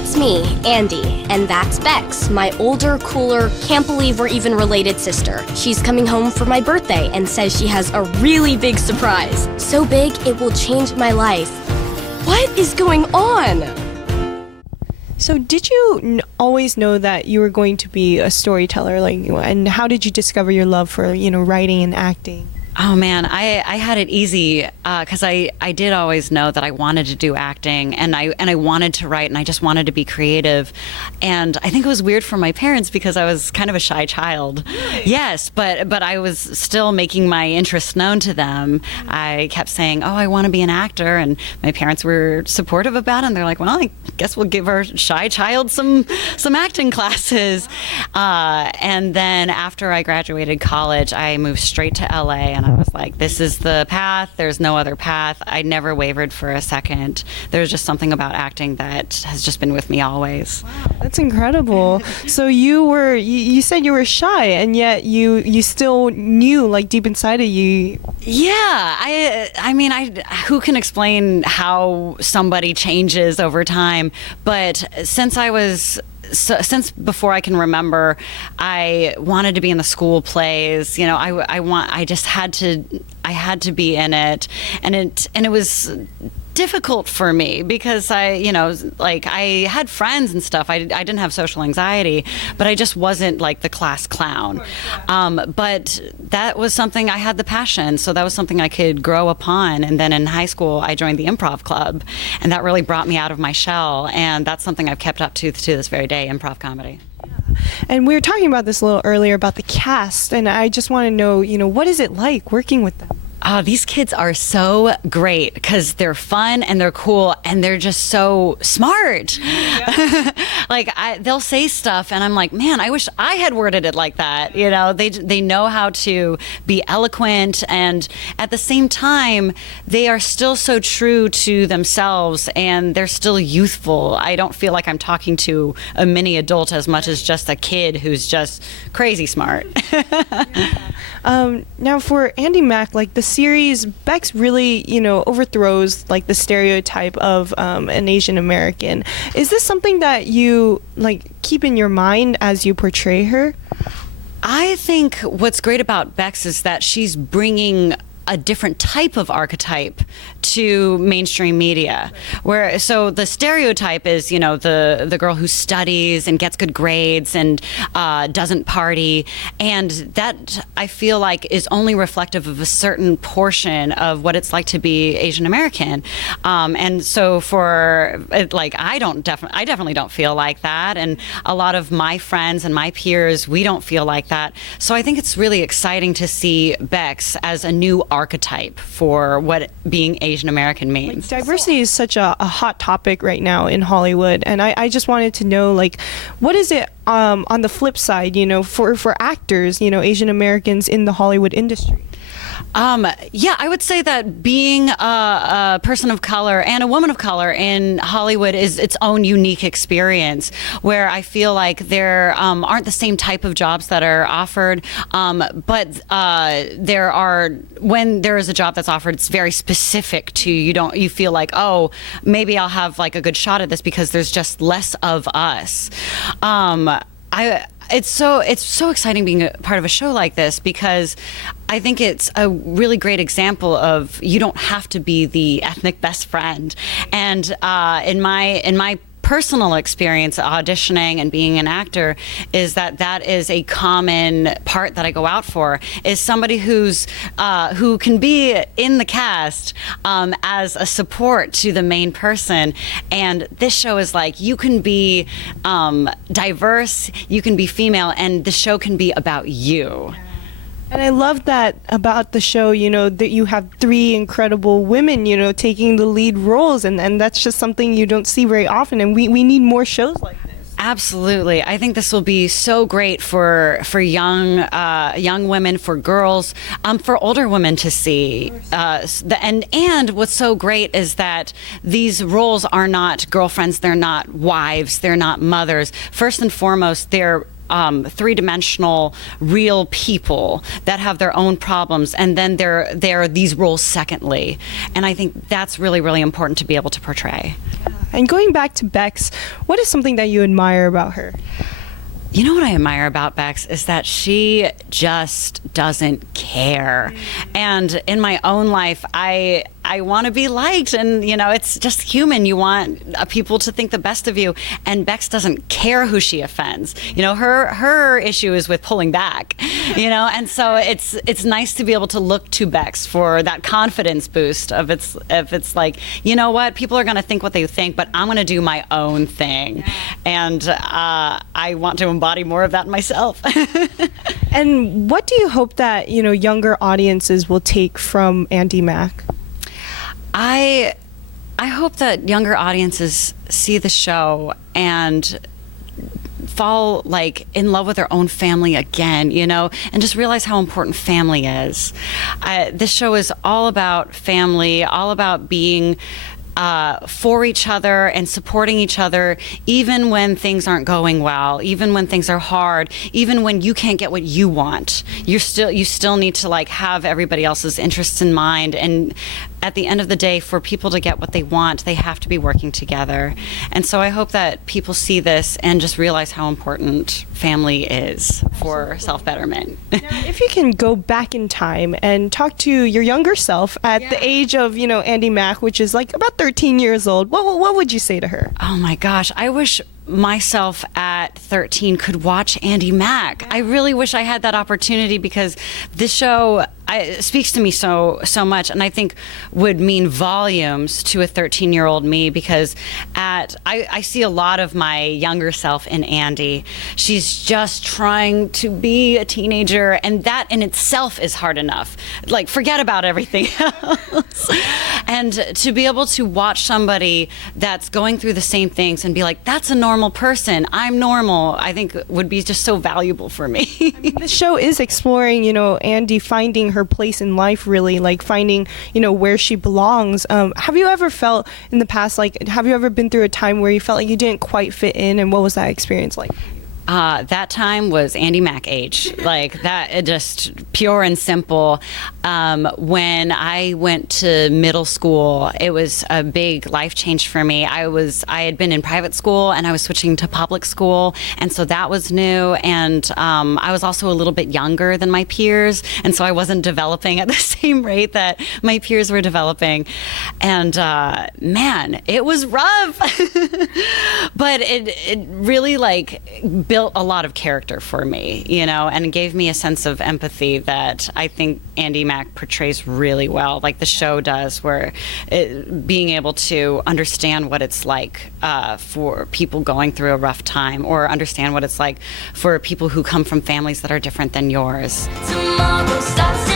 That's me, Andi, and that's Bex, my older, cooler, can't believe we're even related sister. She's coming home for my birthday and says she has a really big surprise. So big, it will change my life. What is going on? So did you always know that you were going to be a storyteller? And how did you discover your love for, writing and acting? Oh man, I had it easy because I did always know that I wanted to do acting and I wanted to write and I just wanted to be creative. And I think it was weird for my parents because I was kind of a shy child. Yes, but I was still making my interests known to them. I kept saying, "Oh, I want to be an actor," and my parents were supportive about it. And they're like, "Well, I guess we'll give our shy child some acting classes." And then after I graduated college, I moved straight to LA. And I was like, this is the path. There's no other path. I never wavered for a second. There's just something about acting that has just been with me always. Wow, that's incredible. So you said you were shy, and yet you still knew, deep inside of you. Yeah, I mean, who can explain how somebody changes over time? But since before I can remember, I wanted to be in the school plays. I had to be in it, and it was difficult for me because I had friends and stuff. I didn't have social anxiety, but I just wasn't the class clown. But that was something I had the passion, so that was something I could grow upon. And then in high school, I joined the improv club, and that really brought me out of my shell. And that's something I've kept up to this very day, improv comedy. And we were talking about this a little earlier about the cast, and I just want to know, what is it like working with them? These kids are so great because they're fun and they're cool and they're just so smart. Yeah. They'll say stuff and I'm like, man, I wish I had worded it like that. They know how to be eloquent, and at the same time, they are still so true to themselves and they're still youthful. I don't feel like I'm talking to a mini adult as much as just a kid who's just crazy smart. Now for Andi Mack, the series, Bex really, overthrows the stereotype of an Asian American. Is this something that you keep in your mind as you portray her? I think what's great about Bex is that she's bringing a different type of archetype to mainstream media, so the stereotype is the girl who studies and gets good grades and doesn't party, and that I feel like is only reflective of a certain portion of what it's like to be Asian American, and so I definitely don't feel like that, and a lot of my friends and my peers, we don't feel like that. So I think it's really exciting to see Bex as a new archetype for what being Asian American means. Diversity is such a hot topic right now in Hollywood, and I just wanted to know, what is it on the flip side, for actors, Asian Americans in the Hollywood industry? Yeah, I would say that being a person of color and a woman of color in Hollywood is its own unique experience, where I feel like there aren't the same type of jobs that are offered, but when there is a job that's offered, it's very specific to you. You feel like, oh, maybe I'll have a good shot at this because there's just less of us. It's so exciting being a part of a show like this because I think it's a really great example of you don't have to be the ethnic best friend. And in my personal experience auditioning and being an actor is that is a common part that I go out for, is somebody who can be in the cast as a support to the main person. And this show is you can be diverse, you can be female, and the show can be about you. And I love that about the show, that you have three incredible women, taking the lead roles. And that's just something you don't see very often. And we need more shows like this. Absolutely. I think this will be so great for young women, for girls, for older women to see. And what's so great is that these roles are not girlfriends, they're not wives, they're not mothers. First and foremost, they're three-dimensional, real people that have their own problems, and then there are these roles secondly. And I think that's really, really important to be able to portray. Yeah. And going back to Bex, what is something that you admire about her? You know what I admire about Bex is that she just doesn't care. And in my own life, I want to be liked, and it's just human. You want people to think the best of you, and Bex doesn't care who she offends. Her issue is with pulling back. And so it's nice to be able to look to Bex for that confidence boost of if it's like, you know what, people are going to think what they think, but I'm going to do my own thing, and I want to embody more of that myself. And what do you hope that younger audiences will take from Andi Mack? I hope that younger audiences see the show and fall in love with their own family again, and just realize how important family is. This show is all about family, all about being for each other and supporting each other, even when things aren't going well, even when things are hard, even when you can't get what you want. You still need to have everybody else's interests in mind. And at the end of the day, for people to get what they want, they have to be working together. And so I hope that people see this and just realize how important family is for self-betterment. Now, if you can go back in time and talk to your younger self at the age of, Andi Mack, which is about 13 years old, what would you say to her? Oh my gosh, I wish myself at 13 could watch Andi Mack. I really wish I had that opportunity, because this show speaks to me so much, and I think would mean volumes to a 13-year-old me, because I see a lot of my younger self in Andi. She's just trying to be a teenager, and that in itself is hard enough. Forget about everything else. And to be able to watch somebody that's going through the same things and be like, that's a normal person, I'm normal, I think would be just so valuable for me. The show is exploring, Andi finding her place in life, really, finding, where she belongs. Have you ever felt in the past, have you ever been through a time where you felt like you didn't quite fit in, and what was that experience like? That time was Andi Mack age, that, just pure and simple. When I went to middle school, it was a big life change for me. I had been in private school, and I was switching to public school, and so that was new. And I was also a little bit younger than my peers, and so I wasn't developing at the same rate that my peers were developing. And man, it was rough, but it really built a lot of character for me, and gave me a sense of empathy that I think Andi Mack portrays really well, like the show does, where being able to understand what it's like for people going through a rough time, or understand what it's like for people who come from families that are different than yours. Tomorrow starts